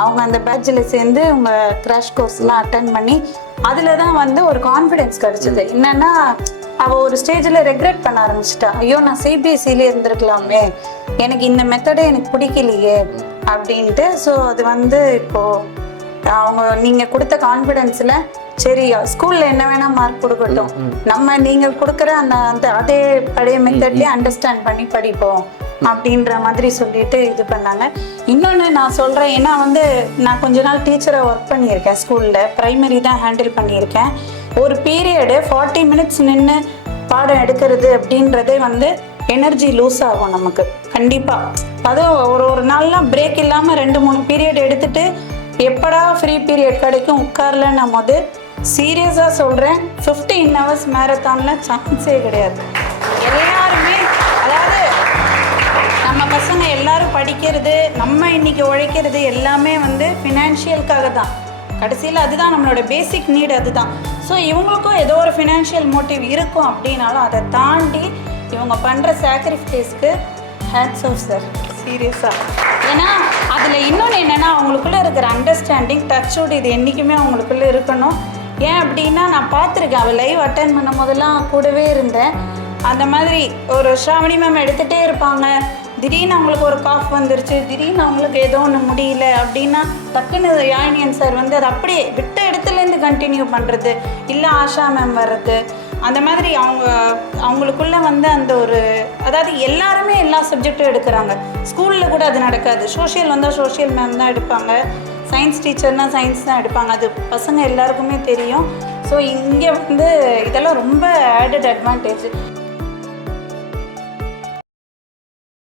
அவங்க அந்த பேட்சில் சேர்ந்து அவங்க கிராஷ் கோர்ஸ்லாம் அட்டன் பண்ணி அதில் தான் வந்து ஒரு கான்ஃபிடென்ஸ் கிடச்சிது. என்னன்னா அவள் ஒரு ஸ்டேஜில் ரெக்ரெட் பண்ண ஆரம்பிச்சிட்டா, ஐயோ நான் சிபிஎஸ்சிலே இருந்திருக்கலாமே, எனக்கு இந்த மெத்தடே எனக்கு பிடிக்கலையே அப்படின்ட்டு. ஸோ அது வந்து இப்போது அவங்க நீங்கள் கொடுத்த கான்ஃபிடென்ஸில் சரி ஸ்கூலில் என்ன வேணால் மார்க் கொடுக்கட்டும், நம்ம நீங்கள் கொடுக்குற அந்த அதே பழைய மெத்தட்லேயே அண்டர்ஸ்டாண்ட் பண்ணி படிப்போம் அப்படின்ற மாதிரி சொல்லிட்டு இது பண்ணாங்க. இன்னொன்று நான் சொல்கிறேன், ஏன்னா வந்து நான் கொஞ்ச நாள் டீச்சரை ஒர்க் பண்ணியிருக்கேன், ஸ்கூலில் ப்ரைமரி தான் ஹேண்டில் பண்ணியிருக்கேன். ஒரு பீரியடு 40 மினிட்ஸ் நின்று பாடம் எடுக்கிறது அப்படின்றதே வந்து எனர்ஜி லூஸ் ஆகும் நமக்கு கண்டிப்பாக. அதுவும் ஒரு நாள்லாம் பிரேக் இல்லாமல் 2-3 பீரியட் எடுத்துகிட்டு எப்படா ஃப்ரீ பீரியட் கிடைக்கும் உட்காரலன்னும் போது சீரியஸாக சொல்கிறேன், 15 ஹவர்ஸ் மேரத்தானில் சான்ஸே கிடையாது. எல்லாருமே அதாவது நம்ம பசங்க எல்லாரும் படிக்கிறது, நம்ம இன்னைக்கு உழைக்கிறது எல்லாமே வந்து ஃபினான்ஷியலுக்காக தான். கடைசியில் அதுதான் நம்மளோட பேசிக் நீட், அதுதான். ஸோ இவங்களுக்கும் ஏதோ ஒரு ஃபினான்ஷியல் மோட்டிவ் இருக்கும் அப்படின்னாலும் அதை தாண்டி இவங்க பண்ணுற சாக்ரிஃபைஸ்க்கு ஹேட்ஸ் ஆஃப் சார், சீரியஸாக. ஏன்னா அதில் இன்னொன்று என்னென்னா அவங்களுக்குள்ளே இருக்கிற அண்டர்ஸ்டாண்டிங், டச்சோடு இது என்றைக்குமே அவங்களுக்குள்ளே இருக்கணும். ஏன் அப்படின்னா நான் பார்த்துருக்கேன், அவள் லைவ் அட்டன் பண்ணும் போதெல்லாம் கூடவே இருந்தேன். அந்த மாதிரி ஒரு ஸ்ராவணி மேம் எடுத்துகிட்டே இருப்பாங்க, திடீர்னு அவங்களுக்கு ஒரு காஃப் வந்துருச்சு, திடீர்னு அவங்களுக்கு ஏதோ ஒன்று முடியல அப்படின்னா டக்குன்னு யாழினியன் சார் வந்து அதை அப்படியே விட்ட இடத்துலேருந்து கண்டினியூ பண்ணுறது, இல்லை ஆஷா மேம் வர்றது, அந்த மாதிரி அவங்களுக்குள்ளே வந்து அந்த ஒரு அதாவது எல்லாருமே எல்லா சப்ஜெக்டும் எடுக்கிறாங்க. ஸ்கூலில் கூட அது நடக்காது. சோஷியல் வந்தால் சோஷியல் மேம் தான் எடுப்பாங்க, சயின்ஸ் டீச்சர்னால் சயின்ஸ் தான் எடுப்பாங்க, அது பசங்க எல்லாருக்குமே தெரியும். ஸோ இங்கே வந்து இதெல்லாம் ரொம்ப ஆடட் அட்வான்டேஜ்.